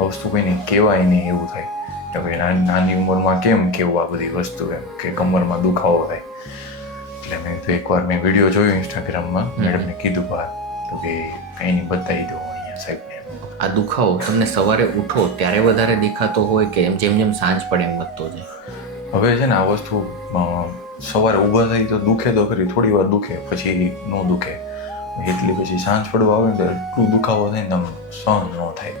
આ વસ્તુ કોઈને કહેવાય નહીં એવું થાય કે ભાઈ નાની ઉંમરમાં કેમ કેવું આ બધી વસ્તુ એમ કે કમરમાં દુખાવો થાય. એટલે મેં તો એકવાર મેં વિડીયો જોયો ઇન્સ્ટાગ્રામમાં, મેડમને કીધું બહાર તો કે કંઈ નહીં બતાવી દો અહીંયા સાહેબને. આ દુખાવો તમને સવારે ઉઠો ત્યારે વધારે દેખાતો હોય કે એમ જેમ જેમ સાંજ પડે એમ વધતો જાય? હવે છે ને આ વસ્તુ સવારે ઊભા થઈ તો દુખે તો ખરી, થોડી વાર દુખે પછી ન દુખે, એટલી પછી સાંજ પડવા આવે ને તો એટલું દુખાવો થાય ને તમે સહન ન થાય.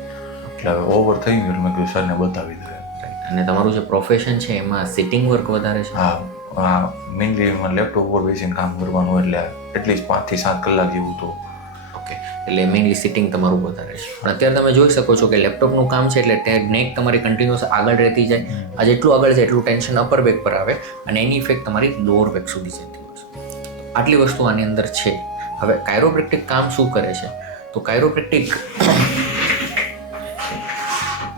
એટલે હવે ઓવર થઈ ગયું મેં કીધું સરને બતાવી દઉં. અને તમારું જે પ્રોફેશન છે એમાં સિટિંગ વર્ક વધારે છે? હા, મેઇનલી એમાં લેપટોપ ઉપર બેસીને કામ કરવાનું એટલે એટલીસ્ટ 5 થી 7 કલાક જેવું તો. ઓકે, એટલે મેઇનલી સિટિંગ તમારું વધારે છે. પણ અત્યારે તમે જોઈ શકો છો કે લેપટોપનું કામ છે એટલે ત્યાં નેક તમારી કન્ટિન્યુઅસ આગળ રહેતી જાય. આ જેટલું આગળ જાય એટલું ટેન્શન અપર બેક પર આવે અને એની ઇફેક્ટ તમારી લોઅર બેક સુધી જતી હોય છે. આટલી વસ્તુ આની અંદર છે. હવે કાયરોપ્રેક્ટિક કામ શું કરે છે? તો કાયરોપ્રેક્ટિક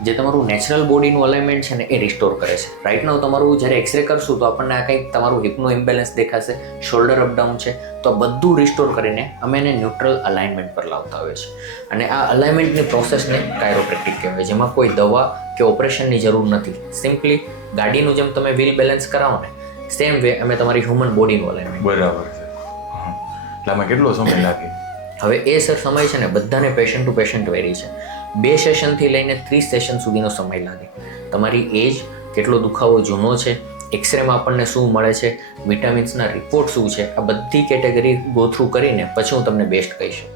જે તમારું નેચરલ બોડીનું અલાઇનમેન્ટ છે ને એ રિસ્ટોર કરે છે. રાઈટ નાઉ તમારું જ્યારે એક્સરે કરશું તો આપણને આ કંઈક તમારું હિપનું ઇમ્બેલેન્સ દેખાશે, શોલ્ડર અપડાઉન છે, તો આ બધું રિસ્ટોર કરીને અમે એને ન્યુટ્રલ અલાઇનમેન્ટ પર લાવતા હોઈએ છીએ. અને આ અલાઇનમેન્ટની પ્રોસેસને કાયરોપ્રેક્ટિક કહેવાય, જેમાં કોઈ દવા કે ઓપરેશનની જરૂર નથી. સિમ્પલી ગાડીનું જેમ તમે વ્હીલ બેલેન્સ કરાવો ને સેમ વે અમે તમારી હ્યુમન બોડીનું અલાઇનમેન્ટ. બરાબર છે. એટલે આમાં કેટલો સમય લાગે? હવે એ સર સમય છે ને બધાને પેશન્ટ ટુ પેશન્ટ વેરી છે. 2 સેશનથી લઈને 30 સેશન સુધીનો સમય લાગે. તમારી એજ, કેટલો દુખાવો જૂનો છે, એક્સરેમાં આપણને શું મળે છે, વિટામિન્સના રિપોર્ટ શું છે, આ બધી કેટેગરી ગો થ્રુ કરીને પછી હું તમને બેસ્ટ કહી શકું.